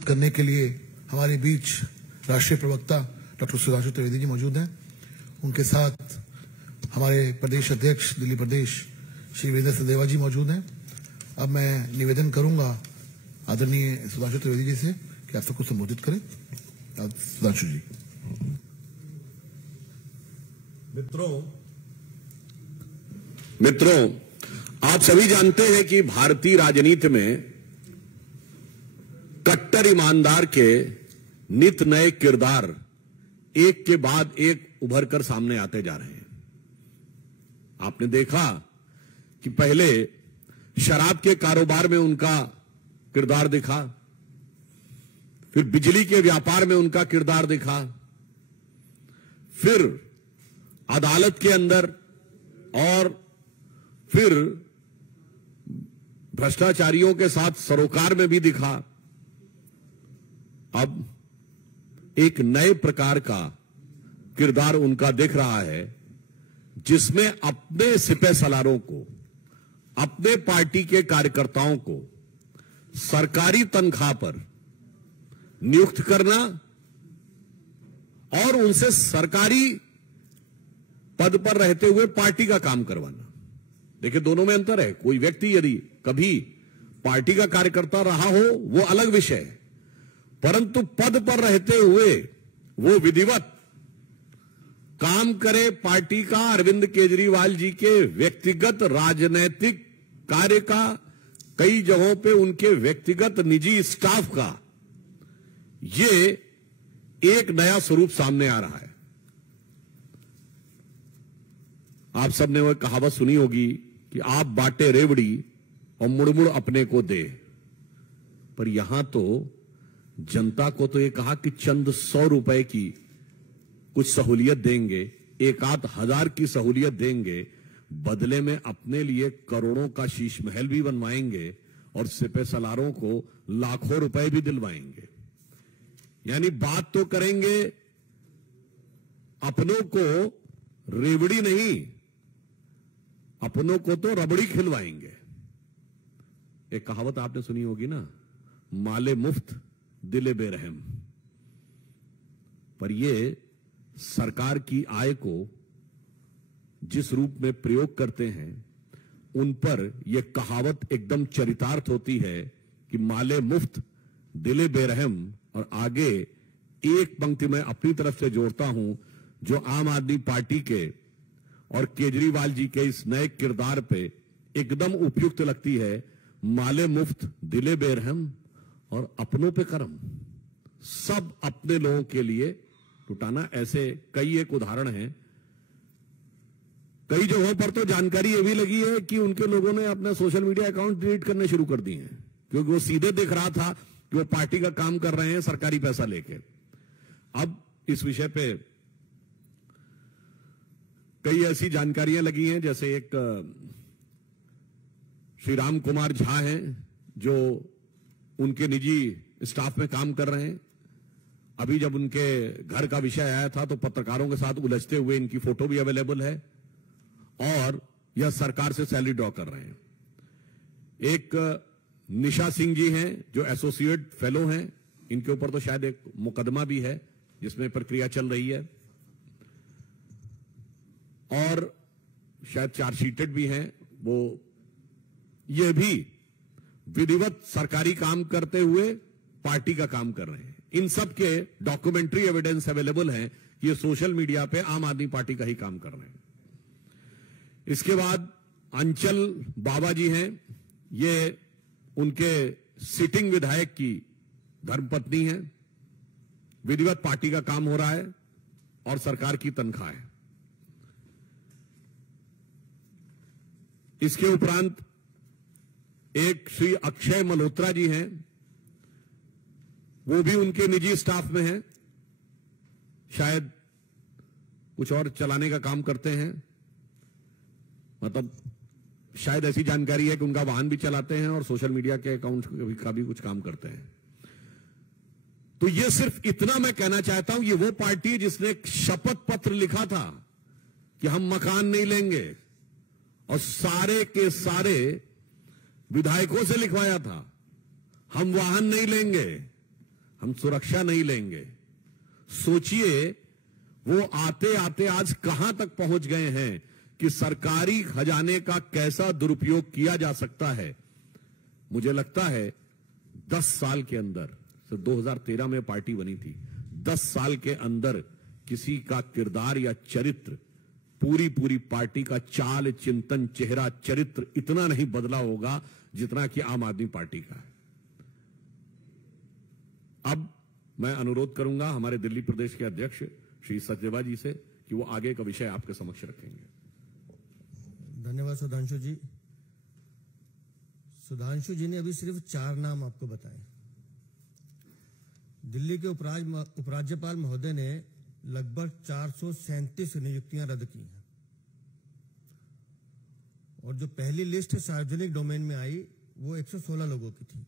करने के लिए हमारे बीच राष्ट्रीय प्रवक्ता डॉक्टर सुधांशु त्रिवेदी जी मौजूद हैं। उनके साथ हमारे प्रदेश अध्यक्ष दिल्ली प्रदेश श्री वीरेंद्र सचदेवा जी मौजूद हैं। अब मैं निवेदन करूंगा आदरणीय सुधांशु त्रिवेदी जी से कि आप सबको संबोधित करें। सुधांशु जी। मित्रों, आप सभी जानते हैं कि भारतीय राजनीति में कट्टर ईमानदार के नित नए किरदार एक के बाद एक उभर कर सामने आते जा रहे हैं। आपने देखा कि पहले शराब के कारोबार में उनका किरदार दिखा, फिर बिजली के व्यापार में उनका किरदार दिखा, फिर अदालत के अंदर, और फिर भ्रष्टाचारियों के साथ सरोकार में भी दिखा। अब एक नए प्रकार का किरदार उनका दिख रहा है, जिसमें अपने सिपह सलारों को, अपने पार्टी के कार्यकर्ताओं को सरकारी तनख्वाह पर नियुक्त करना और उनसे सरकारी पद पर रहते हुए पार्टी का काम करवाना। देखिए, दोनों में अंतर है। कोई व्यक्ति यदि कभी पार्टी का कार्यकर्ता रहा हो वो अलग विषय है, परंतु पद पर रहते हुए वो विधिवत काम करे पार्टी का, अरविंद केजरीवाल जी के व्यक्तिगत राजनीतिक कार्य का, कई जगहों पे उनके व्यक्तिगत निजी स्टाफ का, ये एक नया स्वरूप सामने आ रहा है। आप सबने वो कहावत सुनी होगी कि आप बांटे रेवड़ी और मुड़मुड़ अपने को दे, पर यहां तो जनता को तो ये कहा कि चंद 100 रुपए की कुछ सहूलियत देंगे, एक आध हजार की सहूलियत देंगे, बदले में अपने लिए करोड़ों का शीश महल भी बनवाएंगे और सिपह सलारों को लाखों रुपए भी दिलवाएंगे। यानी बात तो करेंगे, अपनों को रेवड़ी नहीं, अपनों को तो रबड़ी खिलवाएंगे। एक कहावत आपने सुनी होगी ना, माले मुफ्त दिले बेरहम। पर ये सरकार की आय को जिस रूप में प्रयोग करते हैं, उन पर यह कहावत एकदम चरितार्थ होती है कि माले मुफ्त दिले बेरहम। और आगे एक पंक्ति में अपनी तरफ से जोड़ता हूं, जो आम आदमी पार्टी के और केजरीवाल जी के इस नए किरदार पे एकदम उपयुक्त लगती है। माले मुफ्त दिले बेरहम और अपनों पे करम, सब अपने लोगों के लिए लुटाना। ऐसे कई एक उदाहरण हैं। कई जगहों पर तो जानकारी ये भी लगी है कि उनके लोगों ने अपना सोशल मीडिया अकाउंट डिलीट करने शुरू कर दिए हैं, क्योंकि वो सीधे दिख रहा था कि वो पार्टी का काम कर रहे हैं सरकारी पैसा लेके। अब इस विषय पे कई ऐसी जानकारियां लगी हैं, जैसे एक श्री राम कुमार झा हैं जो उनके निजी स्टाफ में काम कर रहे हैं। अभी जब उनके घर का विषय आया था तो पत्रकारों के साथ उलझते हुए इनकी फोटो भी अवेलेबल है, और यह सरकार से सैलरी ड्रॉ कर रहे हैं। एक निशा सिंह जी हैं जो एसोसिएट फेलो हैं, इनके ऊपर तो शायद एक मुकदमा भी है जिसमें प्रक्रिया चल रही है, और शायद चार्जशीटेड भी हैं। वो ये भी विधिवत सरकारी काम करते हुए पार्टी का काम कर रहे हैं। इन सब के डॉक्यूमेंट्री एविडेंस अवेलेबल है कि ये सोशल मीडिया पे आम आदमी पार्टी का ही काम कर रहे हैं। इसके बाद अंचल बाबा जी हैं, ये उनके सिटिंग विधायक की धर्मपत्नी है। विधिवत पार्टी का काम हो रहा है और सरकार की तनख्वाह है। इसके उपरांत एक श्री अक्षय मल्होत्रा जी हैं, वो भी उनके निजी स्टाफ में हैं, शायद कुछ और चलाने का काम करते हैं। मतलब शायद ऐसी जानकारी है कि उनका वाहन भी चलाते हैं और सोशल मीडिया के अकाउंट का भी कुछ काम करते हैं। तो ये सिर्फ इतना मैं कहना चाहता हूं, ये वो पार्टी है जिसने एक शपथ पत्र लिखा था कि हम मकान नहीं लेंगे, और सारे के सारे विधायकों से लिखवाया था हम वाहन नहीं लेंगे, हम सुरक्षा नहीं लेंगे। सोचिए वो आते आते आज कहां तक पहुंच गए हैं कि सरकारी खजाने का कैसा दुरुपयोग किया जा सकता है। मुझे लगता है 10 साल के अंदर, 2013 में पार्टी बनी थी, 10 साल के अंदर किसी का किरदार या चरित्र, पूरी पार्टी का चाल, चिंतन, चेहरा, चरित्र इतना नहीं बदला होगा जितना कि आम आदमी पार्टी का है। अब मैं अनुरोध करूंगा हमारे दिल्ली प्रदेश के अध्यक्ष श्री सचदेवा जी से कि वो आगे का विषय आपके समक्ष रखेंगे। धन्यवाद सुधांशु जी। सुधांशु जी ने अभी सिर्फ 4 नाम आपको बताए। दिल्ली के उपराज्यपाल महोदय ने लगभग 437 नियुक्तियां रद्द की हैं और जो पहली लिस्ट सार्वजनिक डोमेन में आई वो 116 लोगों की थी।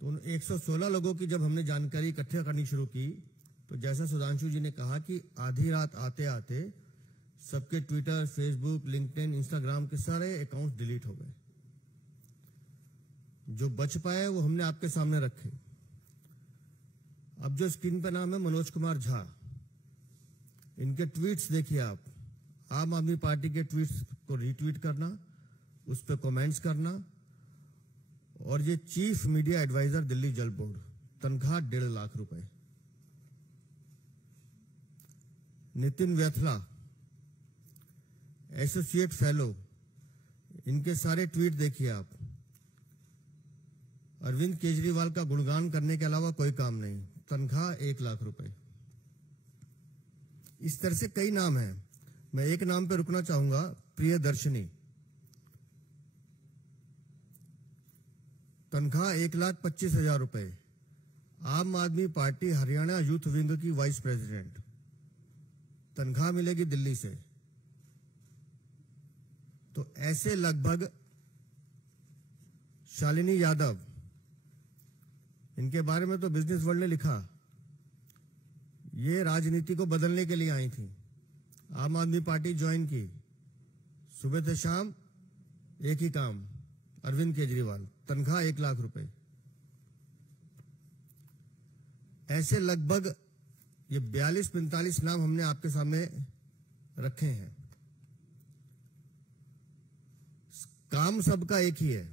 तो उन 116 लोगों की जब हमने जानकारी इकट्ठा करनी शुरू की तो जैसा सुधांशु जी ने कहा कि आधी रात आते आते सबके ट्विटर, फेसबुक, लिंक्डइन, इंस्टाग्राम के सारे अकाउंट डिलीट हो गए। जो बच पाए वो हमने आपके सामने रखे। अब जो स्क्रीन पर नाम है मनोज कुमार झा, इनके ट्वीट्स देखिए आप। आम आदमी पार्टी के ट्वीट्स को रीट्वीट करना, उस पर कमेंट्स करना, और ये चीफ मीडिया एडवाइजर दिल्ली जल बोर्ड, तनख्वाह 1.5 लाख रुपए। नितिन व्यथला, एसोसिएट फेलो, इनके सारे ट्वीट देखिए आप। अरविंद केजरीवाल का गुणगान करने के अलावा कोई काम नहीं, तनख्वाह 1 लाख रुपए। इस तरह से कई नाम हैं। मैं एक नाम पे रुकना चाहूंगा, प्रियदर्शनी, तनख्वाह 1,25,000 रुपए। आम आदमी पार्टी हरियाणा यूथ विंग की वाइस प्रेसिडेंट, तनख्वाह मिलेगी दिल्ली से। तो ऐसे लगभग शालिनी यादव, इनके बारे में तो बिजनेस वर्ल्ड ने लिखा, ये राजनीति को बदलने के लिए आई थी, आम आदमी पार्टी ज्वाइन की, सुबह से शाम एक ही काम, अरविंद केजरीवाल, तनख्वाह 1 लाख रुपए। ऐसे लगभग ये 42-45 नाम हमने आपके सामने रखे हैं। काम सबका एक ही है,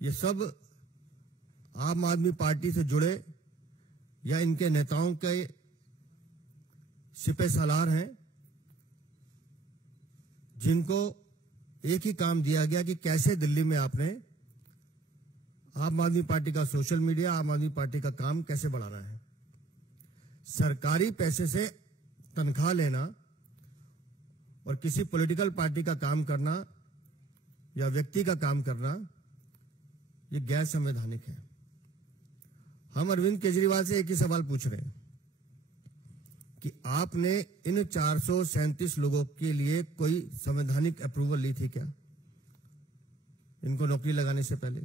ये सब आम आदमी पार्टी से जुड़े या इनके नेताओं के सिपह सालार हैं, जिनको एक ही काम दिया गया कि कैसे दिल्ली में आपने आम आदमी पार्टी का सोशल मीडिया, आम आदमी पार्टी का काम कैसे बढ़ाना है। सरकारी पैसे से तनख्वाह लेना और किसी पॉलिटिकल पार्टी का काम करना या व्यक्ति का काम करना, ये गैर संवैधानिक है। हम अरविंद केजरीवाल से एक ही सवाल पूछ रहे हैं कि आपने इन 437 लोगों के लिए कोई संवैधानिक अप्रूवल ली थी क्या, इनको नौकरी लगाने से पहले?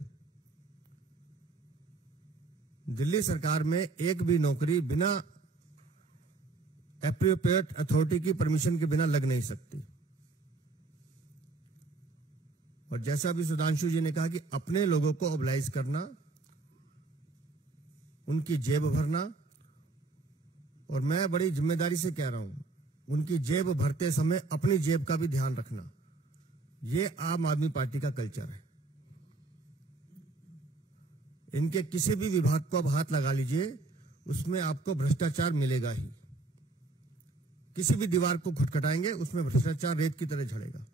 दिल्ली सरकार में एक भी नौकरी बिना एप्रोप्रिएट अथॉरिटी की परमिशन के बिना लग नहीं सकती। और जैसा अभी सुधांशु जी ने कहा कि अपने लोगों को ओबलाइज करना, उनकी जेब भरना, और मैं बड़ी जिम्मेदारी से कह रहा हूं, उनकी जेब भरते समय अपनी जेब का भी ध्यान रखना, ये आम आदमी पार्टी का कल्चर है। इनके किसी भी विभाग को आप हाथ लगा लीजिए, उसमें आपको भ्रष्टाचार मिलेगा ही। किसी भी दीवार को खटखटाएंगे, उसमें भ्रष्टाचार रेत की तरह झड़ेगा।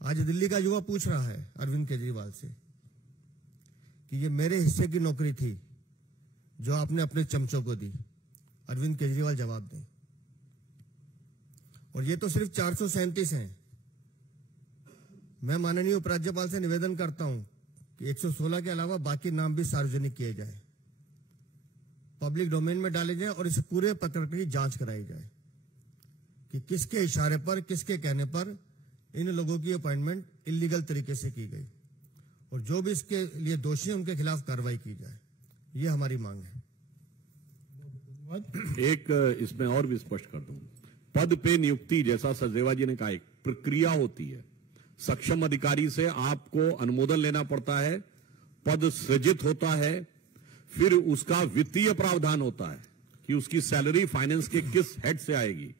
आज दिल्ली का युवा पूछ रहा है अरविंद केजरीवाल से कि ये मेरे हिस्से की नौकरी थी जो आपने अपने चमचों को दी। अरविंद केजरीवाल जवाब दें। और ये तो सिर्फ 437 हैं। मैं माननीय उपराज्यपाल से निवेदन करता हूं कि 116 के अलावा बाकी नाम भी सार्वजनिक किए जाए, पब्लिक डोमेन में डाले जाए और इस पूरे प्रकरण की जांच कराई जाए कि किसके इशारे पर, किसके कहने पर इन लोगों की अपॉइंटमेंट इलीगल तरीके से की गई, और जो भी इसके लिए दोषी हैं उनके खिलाफ कार्रवाई की जाए। ये हमारी मांग है। एक इसमें और भी स्पष्ट कर दूं, पद पे नियुक्ति, जैसा सचदेवा जी ने कहा, एक प्रक्रिया होती है। सक्षम अधिकारी से आपको अनुमोदन लेना पड़ता है, पद सृजित होता है, फिर उसका वित्तीय प्रावधान होता है कि उसकी सैलरी फाइनेंस के किस हेड से आएगी,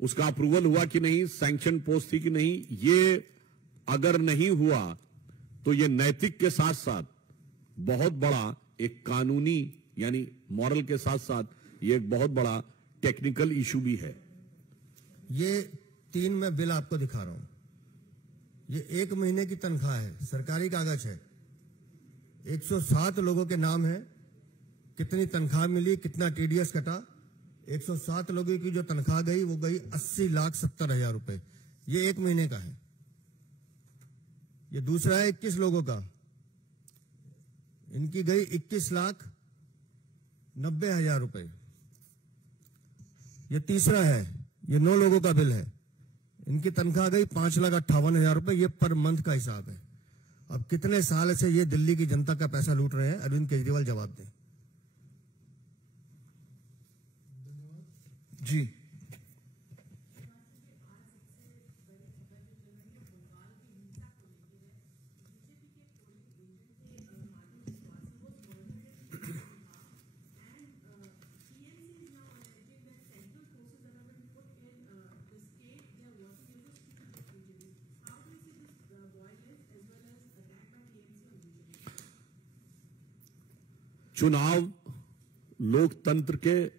उसका अप्रूवल हुआ कि नहीं, सैंक्शन पोस्ट थी कि नहीं। ये अगर नहीं हुआ तो ये नैतिक के साथ साथ बहुत बड़ा एक कानूनी यानी मॉरल के साथ साथ ये एक बहुत बड़ा टेक्निकल इशू भी है। ये 3 मैं बिल आपको दिखा रहा हूं। ये 1 महीने की तनख्वाह है, सरकारी कागज है। 107 लोगों के नाम है, कितनी तनख्वाह मिली, कितना टीडीएस कटा। 107 लोगों की जो तनख्वाह गई वो गई 80,70,000 रुपए। ये 1 महीने का है। ये दूसरा है 21 लोगों का, इनकी गई 21,90,000 रुपए। ये तीसरा है, ये 9 लोगों का बिल है, इनकी तनख्वाह गई 5,58,000 रुपए। ये पर मंथ का हिसाब है। अब कितने साल से ये दिल्ली की जनता का पैसा लूट रहे हैं, अरविंद केजरीवाल जवाब दें। जी, चुनाव लोकतंत्र के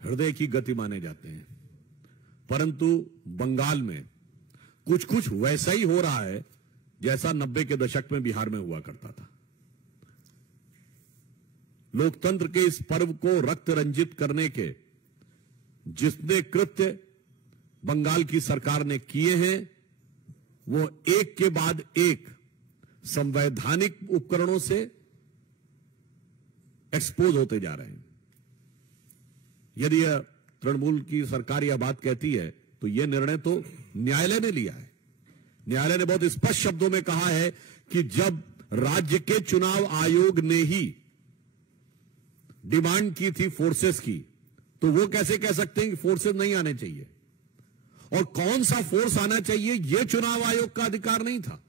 हृदय की गति माने जाते हैं, परंतु बंगाल में कुछ कुछ वैसा ही हो रहा है जैसा 90 के दशक में बिहार में हुआ करता था। लोकतंत्र के इस पर्व को रक्त रंजित करने के जितने कृत्य बंगाल की सरकार ने किए हैं, वो एक के बाद एक संवैधानिक उपकरणों से एक्सपोज होते जा रहे हैं। यदि तृणमूल की सरकार यह बात कहती है तो यह निर्णय तो न्यायालय ने लिया है। न्यायालय ने बहुत स्पष्ट शब्दों में कहा है कि जब राज्य के चुनाव आयोग ने ही डिमांड की थी फोर्सेस की, तो वो कैसे कह सकते हैं कि फोर्सेस नहीं आने चाहिए, और कौन सा फोर्स आना चाहिए यह चुनाव आयोग का अधिकार नहीं था।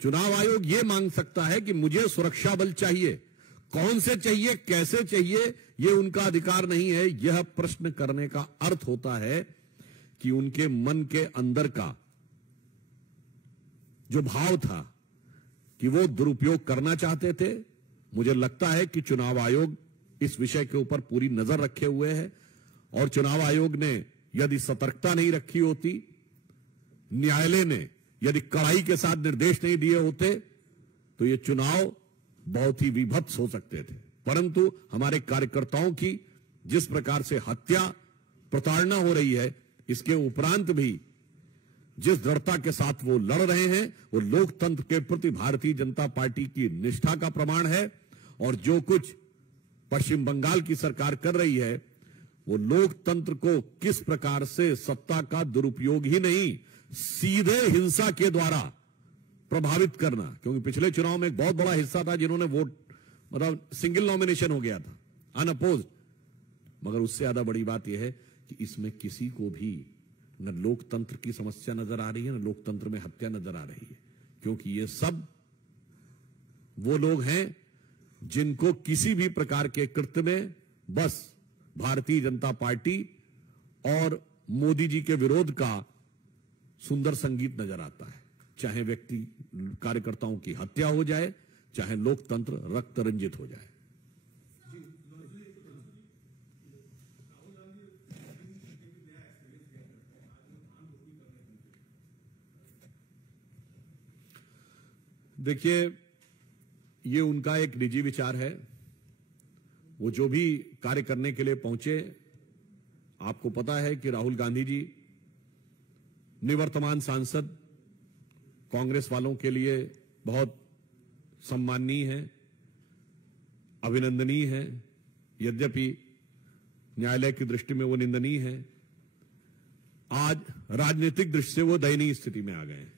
चुनाव आयोग यह मांग सकता है कि मुझे सुरक्षा बल चाहिए, कौन से चाहिए, कैसे चाहिए, यह उनका अधिकार नहीं है। यह प्रश्न करने का अर्थ होता है कि उनके मन के अंदर का जो भाव था कि वो दुरुपयोग करना चाहते थे। मुझे लगता है कि चुनाव आयोग इस विषय के ऊपर पूरी नजर रखे हुए है, और चुनाव आयोग ने यदि सतर्कता नहीं रखी होती, न्यायालय ने यदि कड़ाई के साथ निर्देश नहीं दिए होते, तो ये चुनाव बहुत ही विभत्स हो सकते थे। परंतु हमारे कार्यकर्ताओं की जिस प्रकार से हत्या, प्रताड़ना हो रही है, इसके उपरांत भी जिस दृढ़ता के साथ वो लड़ रहे हैं, वो लोकतंत्र के प्रति भारतीय जनता पार्टी की निष्ठा का प्रमाण है। और जो कुछ पश्चिम बंगाल की सरकार कर रही है, वो लोकतंत्र को किस प्रकार से सत्ता का दुरुपयोग ही नहीं, सीधे हिंसा के द्वारा प्रभावित करना। क्योंकि पिछले चुनाव में एक बहुत बड़ा हिस्सा था जिन्होंने वोट, मतलब सिंगल नॉमिनेशन हो गया था, अनअपोज्ड। मगर उससे ज्यादा बड़ी बात यह है कि इसमें किसी को भी न लोकतंत्र की समस्या नजर आ रही है, न लोकतंत्र में हत्या नजर आ रही है। क्योंकि ये सब वो लोग हैं जिनको किसी भी प्रकार के कृत्य में बस भारतीय जनता पार्टी और मोदी जी के विरोध का सुंदर संगीत नजर आता है। चाहे व्यक्ति कार्यकर्ताओं की हत्या हो जाए, चाहे लोकतंत्र रक्त रंजित हो जाए। देखिए, ये उनका एक निजी विचार है। वो जो भी कार्य करने के लिए पहुंचे, आपको पता है कि राहुल गांधी जी निवर्तमान सांसद कांग्रेस वालों के लिए बहुत सम्माननीय है, अभिनंदनीय है। यद्यपि न्यायालय की दृष्टि में वो निंदनीय है। आज राजनीतिक दृष्टि से वो दयनीय स्थिति में आ गए हैं।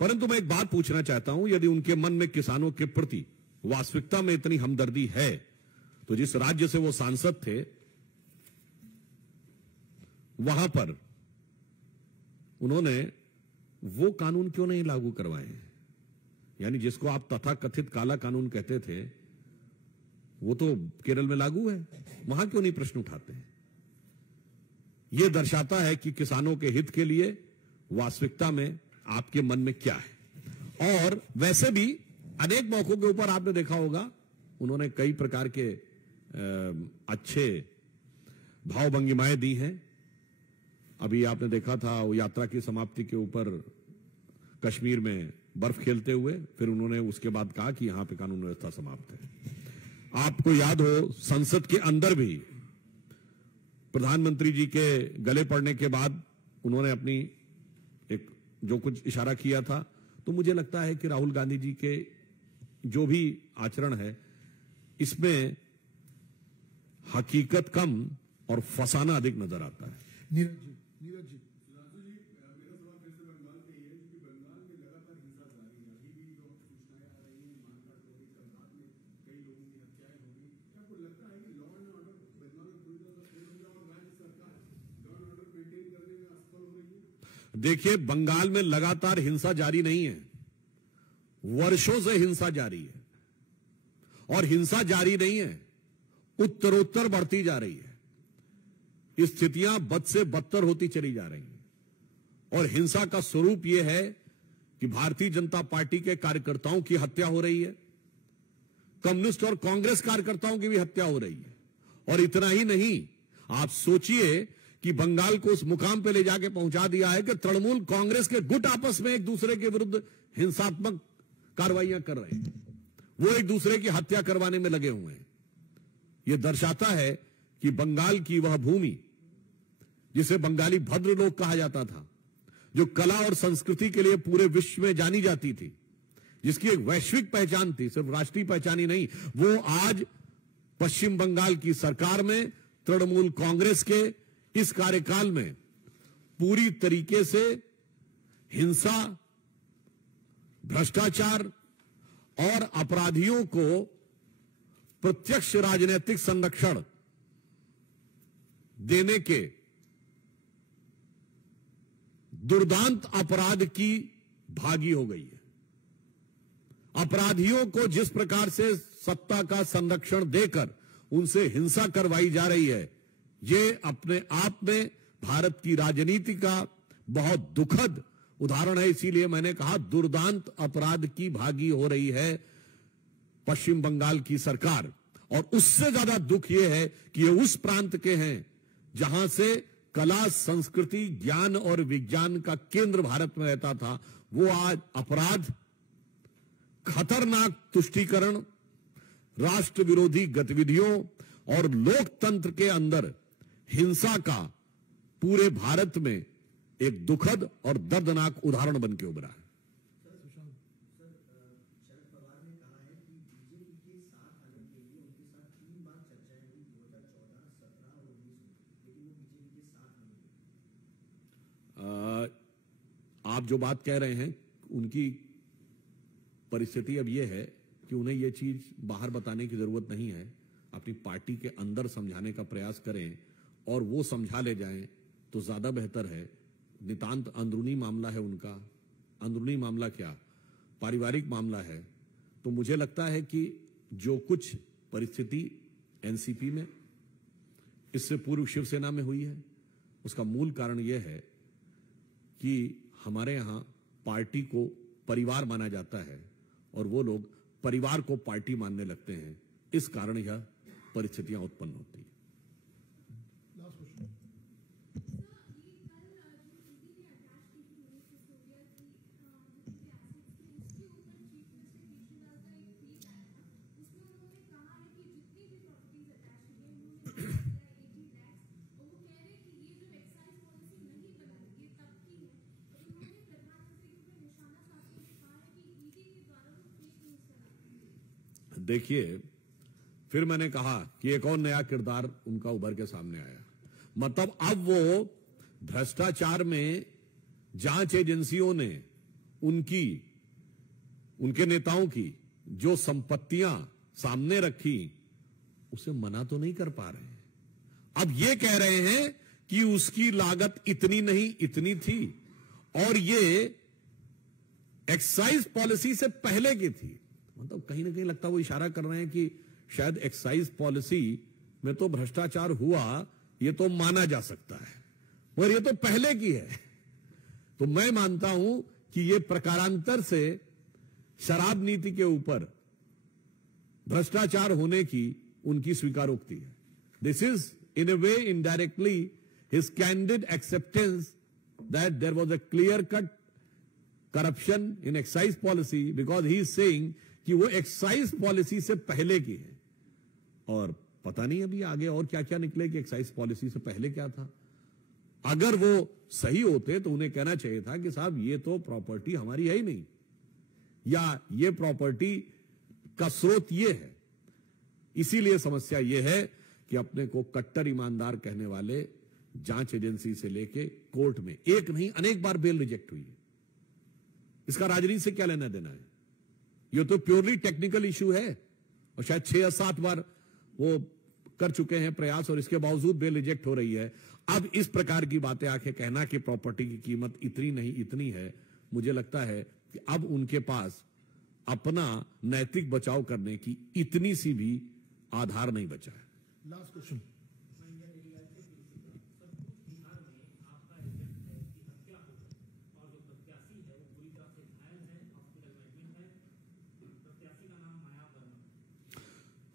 परंतु मैं एक बात पूछना चाहता हूं, यदि उनके मन में किसानों के प्रति वास्तविकता में इतनी हमदर्दी है, तो जिस राज्य से वो सांसद थे, वहां पर उन्होंने वो कानून क्यों नहीं लागू करवाए यानी जिसको आप तथाकथित काला कानून कहते थे, वो तो केरल में लागू है, वहां क्यों नहीं प्रश्न उठाते हैं? यह दर्शाता है कि किसानों के हित के लिए वास्तविकता में आपके मन में क्या है। और वैसे भी अनेक मौकों के ऊपर आपने देखा होगा, उन्होंने कई प्रकार के अच्छे भावभंगिमाएं दी हैं। अभी आपने देखा था वो यात्रा की समाप्ति के ऊपर कश्मीर में बर्फ खेलते हुए, फिर उन्होंने उसके बाद कहा कि यहां पे कानून व्यवस्था समाप्त है। आपको याद हो, संसद के अंदर भी प्रधानमंत्री जी के गले पड़ने के बाद उन्होंने अपनी एक जो कुछ इशारा किया था, तो मुझे लगता है कि राहुल गांधी जी के जो भी आचरण है, इसमें हकीकत कम और फसाना अधिक नजर आता है। नीरज जी देखिए, बंगाल में लगातार हिंसा जारी नहीं है, वर्षों से हिंसा जारी है, और हिंसा जारी नहीं है, उत्तरोत्तर बढ़ती जा रही है। स्थितियां बद से बदतर होती चली जा रही हैं, और हिंसा का स्वरूप यह है कि भारतीय जनता पार्टी के कार्यकर्ताओं की हत्या हो रही है, कम्युनिस्ट और कांग्रेस कार्यकर्ताओं की भी हत्या हो रही है। और इतना ही नहीं, आप सोचिए कि बंगाल को उस मुकाम पे ले जाके पहुंचा दिया है कि तृणमूल कांग्रेस के गुट आपस में एक दूसरे के विरुद्ध हिंसात्मक कार्रवाइयां कर रहे हैं, वो एक दूसरे की हत्या करवाने में लगे हुए हैं। यह दर्शाता है कि बंगाल की वह भूमि जिसे बंगाली भद्र लोग कहा जाता था, जो कला और संस्कृति के लिए पूरे विश्व में जानी जाती थी, जिसकी एक वैश्विक पहचान थी, सिर्फ राष्ट्रीय पहचान ही नहीं, वो आज पश्चिम बंगाल की सरकार में तृणमूल कांग्रेस के इस कार्यकाल में पूरी तरीके से हिंसा, भ्रष्टाचार और अपराधियों को प्रत्यक्ष राजनीतिक संरक्षण देने के दुर्दांत अपराध की भागी हो गई है। अपराधियों को जिस प्रकार से सत्ता का संरक्षण देकर उनसे हिंसा करवाई जा रही है, ये अपने आप में भारत की राजनीति का बहुत दुखद उदाहरण है। इसीलिए मैंने कहा दुर्दांत अपराध की भागी हो रही है पश्चिम बंगाल की सरकार। और उससे ज्यादा दुख यह है कि ये उस प्रांत के हैं जहां से कला, संस्कृति, ज्ञान और विज्ञान का केंद्र भारत में रहता था, वो आज अपराध, खतरनाक तुष्टीकरण, राष्ट्र विरोधी गतिविधियों और लोकतंत्र के अंदर हिंसा का पूरे भारत में एक दुखद और दर्दनाक उदाहरण बन के उभरा है। आप जो बात कह रहे हैं, उनकी परिस्थिति अब यह है कि उन्हें यह चीज बाहर बताने की जरूरत नहीं है, अपनी पार्टी के अंदर समझाने का प्रयास करें और वो समझा ले जाएं तो ज्यादा बेहतर है। नितांत अंदरूनी मामला है उनका, अंदरूनी मामला क्या, पारिवारिक मामला है। तो मुझे लगता है कि जो कुछ परिस्थिति एनसीपी में इससे पूर्व शिवसेना में हुई है, उसका मूल कारण यह है कि हमारे यहां पार्टी को परिवार माना जाता है और वो लोग परिवार को पार्टी मानने लगते हैं। इस कारण यह परिस्थितियां उत्पन्न होती हैं। देखिए, फिर मैंने कहा कि एक और नया किरदार उनका उभर के सामने आया। मतलब अब वो भ्रष्टाचार में जांच एजेंसियों ने उनके नेताओं की जो संपत्तियां सामने रखी, उसे मना तो नहीं कर पा रहे हैं। अब ये कह रहे हैं कि उसकी लागत इतनी नहीं इतनी थी, और ये एक्साइज पॉलिसी से पहले की थी। मतलब कहीं ना कहीं लगता है वो इशारा कर रहे हैं कि शायद एक्साइज पॉलिसी में तो भ्रष्टाचार हुआ, ये तो माना जा सकता है, मगर ये तो पहले की है। तो मैं मानता हूं कि ये प्रकारांतर से शराब नीति के ऊपर भ्रष्टाचार होने की उनकी स्वीकारोक्ति है। This is in a way indirectly his candid acceptance that there was a clear cut corruption in excise policy, because he is saying कि वो एक्साइज पॉलिसी से पहले की है। और पता नहीं अभी आगे और क्या क्या निकले कि एक्साइज पॉलिसी से पहले क्या था। अगर वो सही होते तो उन्हें कहना चाहिए था कि साहब ये तो प्रॉपर्टी हमारी है ही नहीं, या ये प्रॉपर्टी का स्रोत ये है। इसीलिए समस्या ये है कि अपने को कट्टर ईमानदार कहने वाले जांच एजेंसी से लेके कोर्ट में एक नहीं अनेक बार बेल रिजेक्ट हुई है। इसका राजनीति से क्या लेना देना है? ये तो प्योरली टेक्निकल इश्यू है, और शायद 6 या 7 बार वो कर चुके हैं प्रयास, और इसके बावजूद बेल रिजेक्ट हो रही है। अब इस प्रकार की बातें आके कहना कि प्रॉपर्टी की कीमत इतनी नहीं इतनी है, मुझे लगता है कि अब उनके पास अपना नैतिक बचाव करने की इतनी सी भी आधार नहीं बचा है। Last question.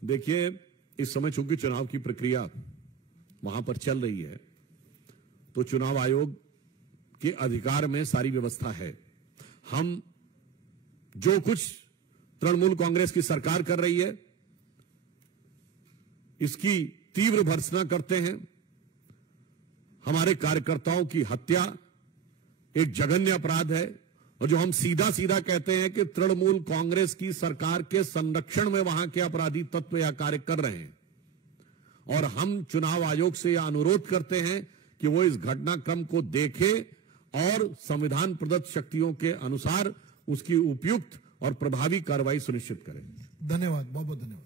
देखिए, इस समय चूंकि चुनाव की प्रक्रिया वहां पर चल रही है, तो चुनाव आयोग के अधिकार में सारी व्यवस्था है। हम जो कुछ तृणमूल कांग्रेस की सरकार कर रही है, इसकी तीव्र भर्त्सना करते हैं। हमारे कार्यकर्ताओं की हत्या एक जघन्य अपराध है, और जो हम सीधा सीधा कहते हैं कि तृणमूल कांग्रेस की सरकार के संरक्षण में वहां के अपराधी तत्व या कार्य कर रहे हैं। और हम चुनाव आयोग से यह अनुरोध करते हैं कि वो इस घटनाक्रम को देखे और संविधान प्रदत्त शक्तियों के अनुसार उसकी उपयुक्त और प्रभावी कार्रवाई सुनिश्चित करें। धन्यवाद, बहुत बहुत धन्यवाद।